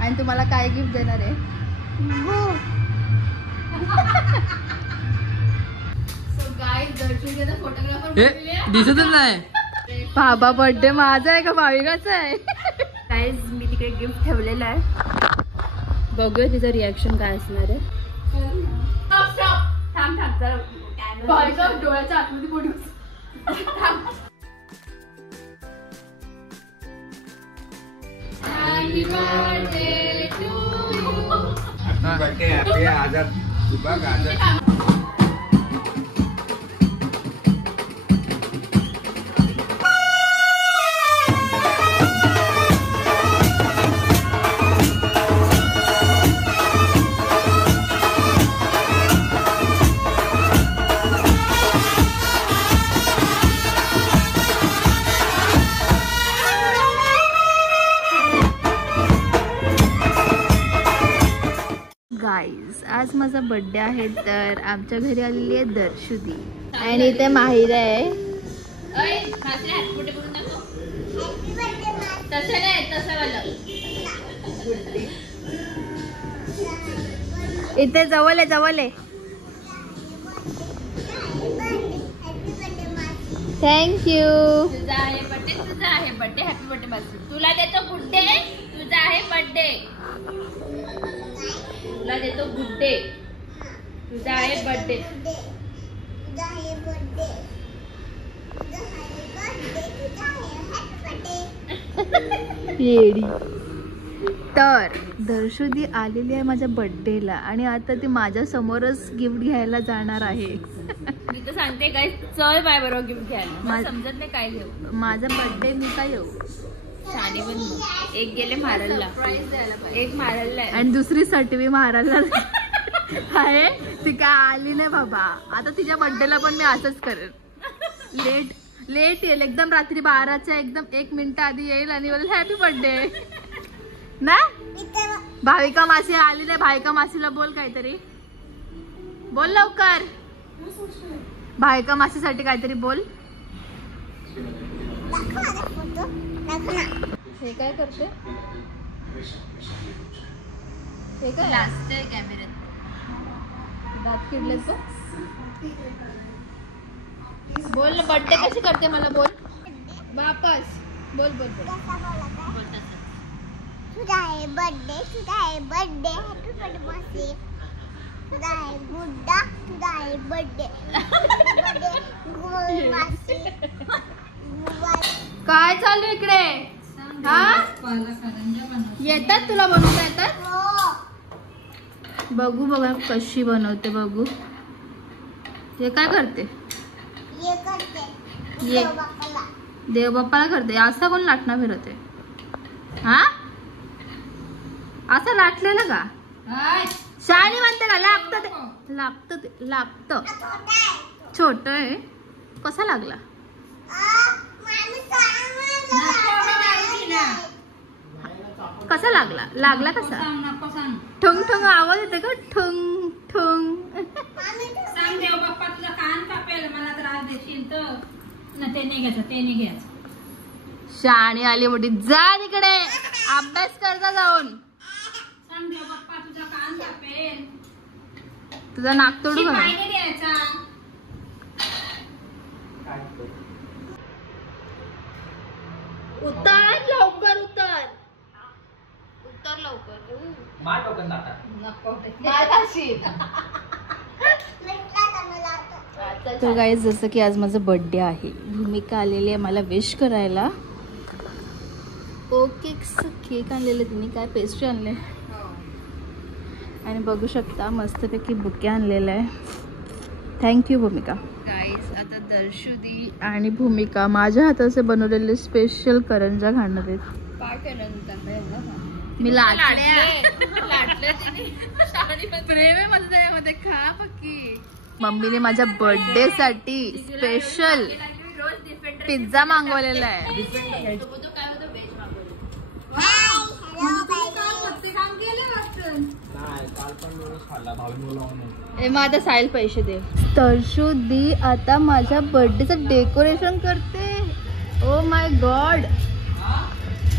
आणि तुम्हाला काय गिफ्ट देणार आहे? दिसतच नाही. बाबा बर्थडे माझा आहे का भाविकाचा आहे? गाईज मी तिकडे गिफ्ट ठेवलेलं आहे, बघूया तिचं रिॲक्शन काय असणार आहे. डोळ्याच्या आतमध्ये पडू. Happy birthday to you. Happy birthday, happy Azad. Bag Azad. Guys आज माझा बर्थडे आहे, तर आमच्या घरी आलेली आहे दर्शुदी आणि इथे माहिर आहे. इथे जवळ आहे जवळ आहे. थँक्यू. तुझा आहे बर्थडे, तुझा आहे बर्थडे. हॅपी बर्थडे मासी. तुला देतो गुड डे. तुझा आहे बर्थडे. तुला देतो गुड डे. तुझा आहे बर्थडे. येडी. तर दर्शुदी आलेली आहे माझ्या बर्थडेला आणि आता ती माझ्या समोरच गिफ्ट घ्यायला जाणार आहे. मी तर सांगते काय, चल बाय बरोबर गिफ्ट घ्यायला. मला समजत नाही काय घेऊ. माझा बर्थडे मी काय येऊ. छाने पण एक गेले महाराजला, एक महाराजला आणि दुसरी सटवी महाराजला आहे. ती काय आली नाही बाबा. आता तिच्या बर्थडेला पण मी असंच करेन. लेट येईल एकदम, रात्री 12च्या एकदम 1 मिनिट आधी येईल आणि बोलेल हॅपी बर्थडे. ना भाविका मासी आली नाही. भाविका मासीला बोल काहीतरी, बोल लवकर. भाविका मासीसाठी काहीतरी बोल. हे काय करते? हे काय लाजतंय कॅमेऱ्यात. दात किडले तो. बोल ना बर्थडे कशी करते मला बोल. वापस बोल बोल बोल. तुझा आहे बर्थडे, तुझा आहे बर्थडे. हॅपी बर्थडे मासी. तुझा आहे गुड्डा, तुझा आहे बर्थडे. मासी काय चालू इकडे? हा येतात तुला बनवता येतात? बघू बघा कशी बनवते बघू. हे काय करते? ये देव बाप्पाला करते. असा कोण लाटणं फिरवते? हा असं लाटलेलं का? शाणी म्हणते का? लागत छोट आहे. कसा लागला? कसा लागला? लागला कसा? ठुंग ठुंग आवाज येते का? ठुंग ठुंग. सांग देव बाप्पा तुझा कान कापेल, मला त्रास देशील तर ना. ते नाही घ्यायचं, ते नाही घ्यायचं. शाणी आली मोठी. जा तिकडे अभ्यास करता जाऊन. सांग देव बाप्पा तुझा कान कापेल. तुझा नाक तोडू का? पाय नाही द्यायचा. उतर लवकर. उतर लवकर. तर गाईज जसं की आज माझा बर्थडे आहे, भूमिका आलेली आहे मला विश करायला. केक आणलेलं तिने. काय पेस्ट्री आणले आणि बघू शकता मस्तपैकी बुके आणलेलं आहे. थँक्यू भूमिका. गाईज आता दर्शुदी आणि भूमिका माझ्या हाताचे बनवलेले स्पेशल करंजा खाणार आहेत. मी लाटले प्रेम आहे माझं त्यामध्ये. खा पक्की. मम्मीने माझ्या बर्थडे साठी स्पेशल पिझ्झा मागवलेला आहे. मग आता साहिल पैसे दे. दर्शुदी आता माझ्या बर्थडेचं डेकोरेशन करते. ओ माय गॉड,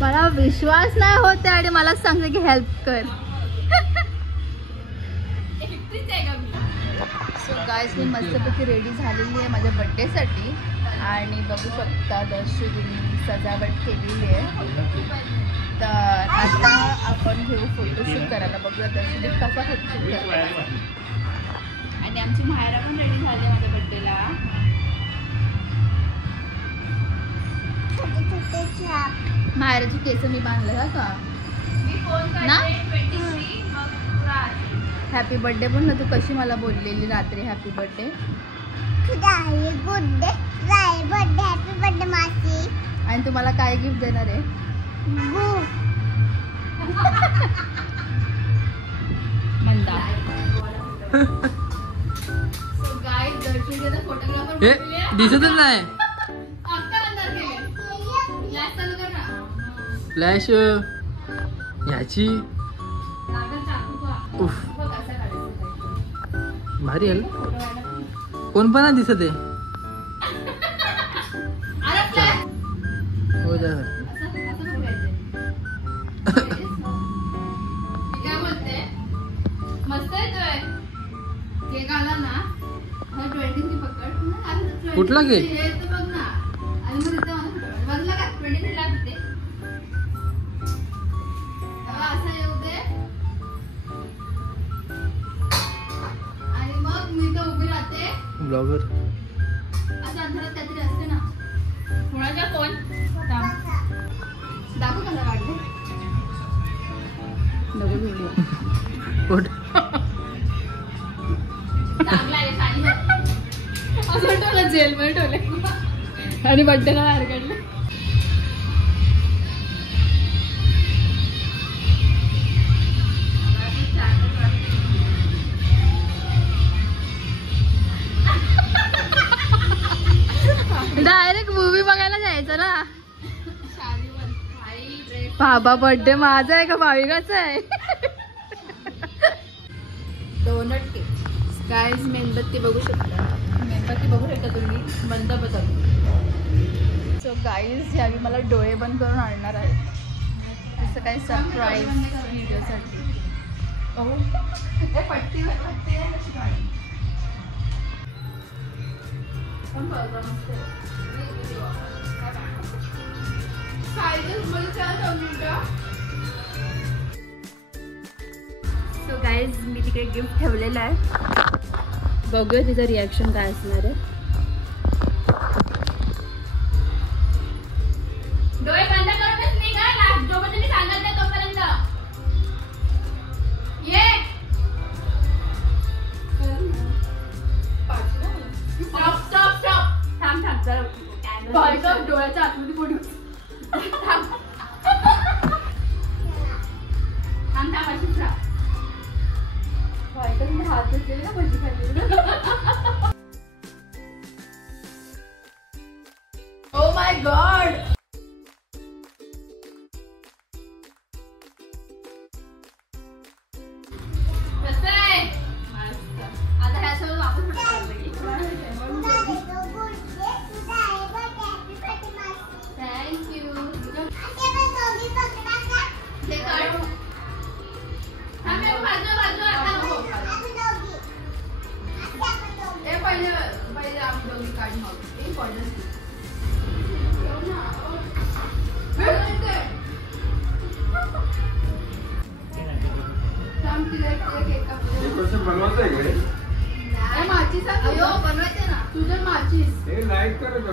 मला विश्वास नाही होते आणि मला सांगते की हेल्प कर. सो गाईज मी मस्तपैकी रेडी झालेली आहे माझ्या बड्डेसाठी आणि बघू शकता दर्शनी सजावट केलेली आहे. तर आता आपण घेऊ फोटोशूट करायला. बघूया दर्शनी कसा फोटोशूट करतो. आणि आमची मायरा पण रेडी झाली आहे माझ्या बड्डेला. मायराची केस मी बांधले का ना. हॅपी बर्थडे पण ना तू कशी मला बोललेली रात्री हॅपी बर्थडे. हॅपी बर्थडे मासी. आणि तुम्हाला काय गिफ्ट देणार आहे. मंदा. सो गाइस दर्शनीचा फोटोग्राफर हे दिसतच नाही. फ्लॅश याची उफ भारी आहे. कोण पण दिसत आहे. हो जा. काय बोलते मस्त येतोय केक आला ना. 23 पकड. कुठला केक. बघ ना. आणि मग बघला का 23 ला तिथे असं येऊ दे. आणि मग मी तर उभी राहते. ब्लॉगर असं अंधारात काहीतरी असते ना. कोणाचा फोन दाखवू कसा काढले. असं ठेवलं जेलमध्ये ठेवले आणि बड्डेला बाहेर काढले. डायरेक्ट मूवी बघायला जायचं ना. बाबा बर्थडे माझा आहे का भाविकाचा आहे. Doughnut cake. गाईज मेणबत्ती बघू शकता. मेणबत्ती बघू शकता तुम्ही. बंद बघा. सो गाईज यावी मला डोळे बंद करून आणणार आहेत. असं काही सरप्राईज व्हिडिओसाठी. पट्टी सो गाईज मी तिकडे गिफ्ट ठेवलेलं आहे. बघूया तिचं रिॲक्शन काय असणार आहे. डोळे बंद करूनच नाही का जोपर्यंत मी सांगत नाही तोपर्यंत ये. स्टॉप थांब जरा डोळ्याच्या आतमध्ये फोटो. हात घेतलेले ना भजी खाल्ली. Oh my God. कसं आहे आता ह्या सगळं वापरून थँक्यू. पहिले आम्ही दोघी काढून माचीस बनवायचे ना. तुझं माचीस लाईट करत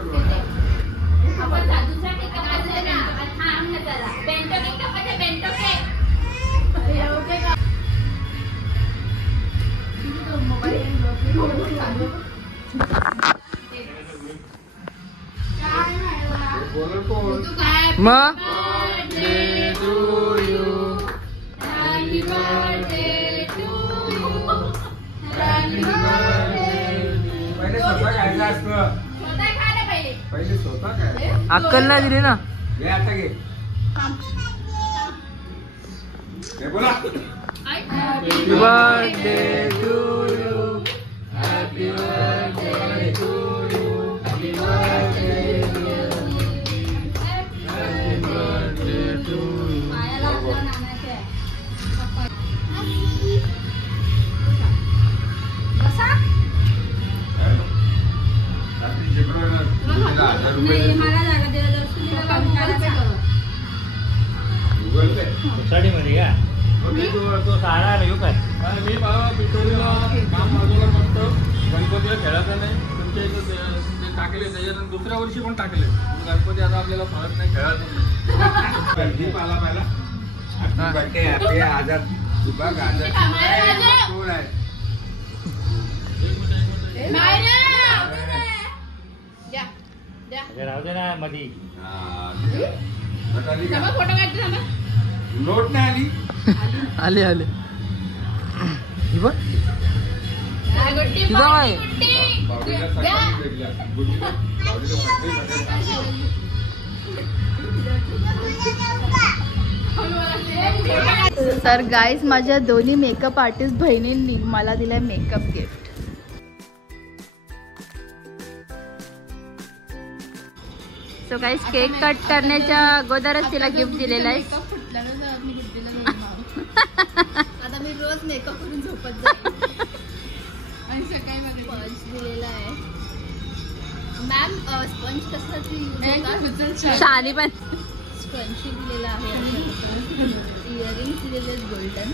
मग पहिले स्वतः काय अक्कल नाही दिली ना. घे आता घे. बोला. Happy birthday to you. Happy birthday to you. Happy birthday to you. सोसायटीमध्ये का तो सारा येऊ काय मी बाबा पिटोरीला काम बाजूला करतो गणपतीला खेळायचं नाही तुमच्या इथं ते टाकले त्याच्यानंतर दुसऱ्या वर्षी पण टाकले गणपती आता आपल्याला फळत नाही खेळायचं नाही दीप आला पहिला हॅपी बर्थडे हॅपी आझाद बघ आझाद कोण आहे राहू दे ना मधी नोट नाही आली आले आले ही बघ तिथं काय बावडीला सगळ्यांनी भेटल्या. बावडीला सगळी तर गाईज माझ्या दोन्ही मेकअप आर्टिस्ट बहिणींनी मला दिलाय makeup gift. So guys cake cut करण्याच्या अगोदरच तिला गिफ्ट दिलेला आहे. आता मी रोज मेकअप करून झोपत जाईल आणि सकाळी स्पंज दिलेला आहे. मॅम स्पंज कशासाठी शानी पण स्पंज दिलेला आहे. इयरिंग्स दिलेले आहेत गोल्डन.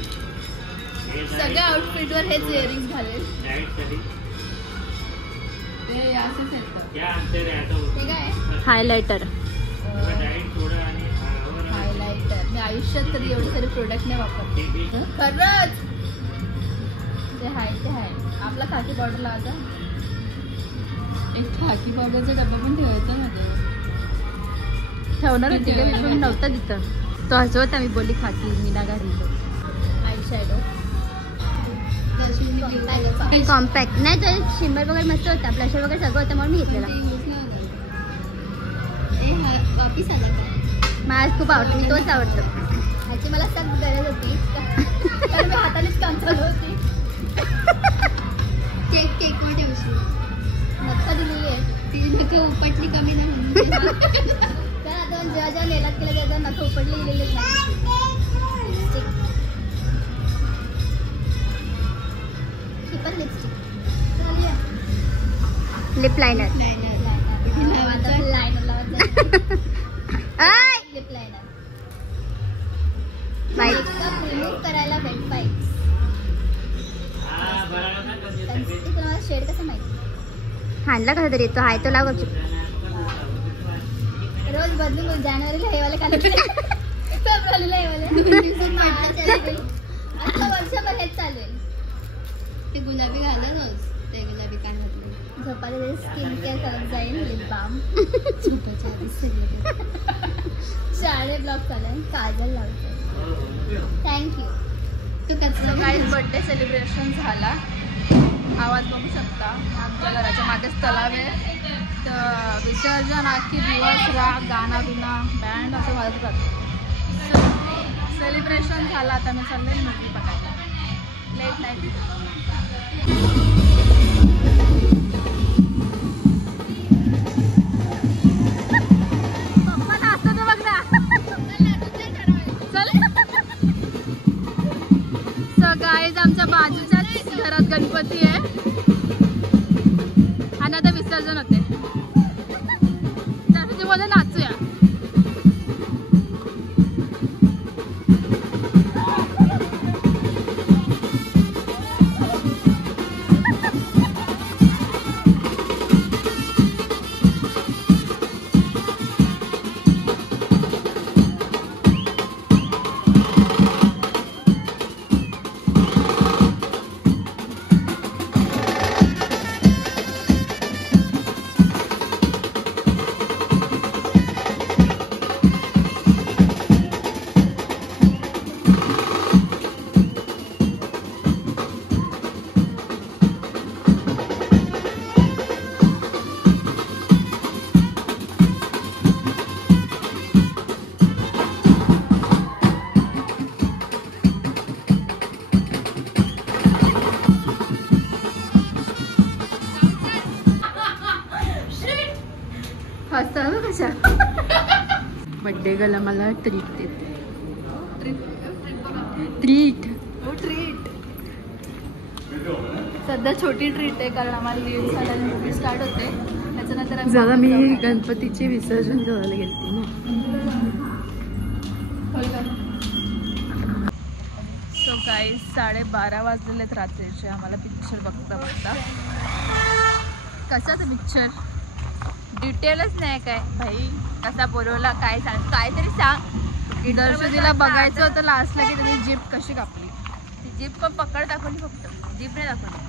सगळ्या आउटफिटवर हेच इयरिंग्स घालेल. ते असंच येतं. ते काय हायलायटर. हायलायटर मी आयुष्यात तरी एवढे सारे प्रोडक्ट नाही वापरते खरंच. ते हाय आपला खाकी पावडर लावायचा. एक खाकी पावडरचा डब्बा पण ठेवायचा ना. ठेवणार होती का मी पण नव्हता तिथं. तो हसवत मी बोलली खाकी मीना घाली. आय शॅडो कॉम्पॅक्ट नाही तर शिंबर वगैरे मस्त होता. ब्लशर वगैरे सगळं होतं म्हणून मी घेतलेला. वापिस आला मला खूप आवडतो. मी तोच आवडतो. ह्याची मला सख्त गरज होती कारण मी हातानेच काम चालू होती. केक मध्ये ठेवशी नक्का दिलेली आहे ती. नक्का उपटली कमी नाही म्हणून तर आता जेव्हा जेव्हा मेलात केलं त्याच्या नक्का उपटली गेलेलीच नाही. Lip liner. लाइनर लावत लिप लाइनर. मेकअप रिमूव्ह करायला वेट वाईप्स. तुम्हाला शेड कसं माहिती हाणला कसा तरी तो आहे तो लाव. रोज बदलून जानेवारीला हे वाले काढले फेब्रुवारीला हे वाले आता वर्षभर हेच चालेल. ते गुलाबी घाला रोज. ते गुलाबी काय घातले झोपायला स्किन केअर करत जाईल. लिप बाम झोपायच्या आधी शाळे ब्लॉक चालेल. काजल लावतो. थँक्यू. तू कसं गाईज बर्थडे सेलिब्रेशन झाला. आवाज बघू शकता. आमच्या घराच्या मागेच तलाव आहे. तर विसर्जन आखी दिवस राग गाणा बिना बँड असं वाजत राहतं. सेलिब्रेशन झालं. आता मी चालले मूवी बघायला. Late night. पप्पा नाचतो तो बघ ना. चल. सो गाईज आमच्या बाजूच्याच घरात गणपती आहे आणि आता विसर्जन होते. त्याच्यामध्ये नाचूया. बड्डे गर्ल मला ट्रीट देते. ट्रीट सध्या छोटी ट्रीट आहे कारण आम्हाला रील्स मूवी स्टार्ट होते. त्याच्यानंतर जरा मी गणपतीचे विसर्जन करायला गेलते ना. 12:30 वाजलेलेत रात्रीचे आम्हाला पिक्चर बघता बघता. कसाच पिक्चर? डिटेलच नाही काय भाई, कसा बोलवला काय सांग, काहीतरी सांग. दर्शनीला बघायचं होतं लास्टला की त्यांनी जीप कशी कापली. ती जीप पण पकड दाखवली, फक्त जीप नाही दाखवली.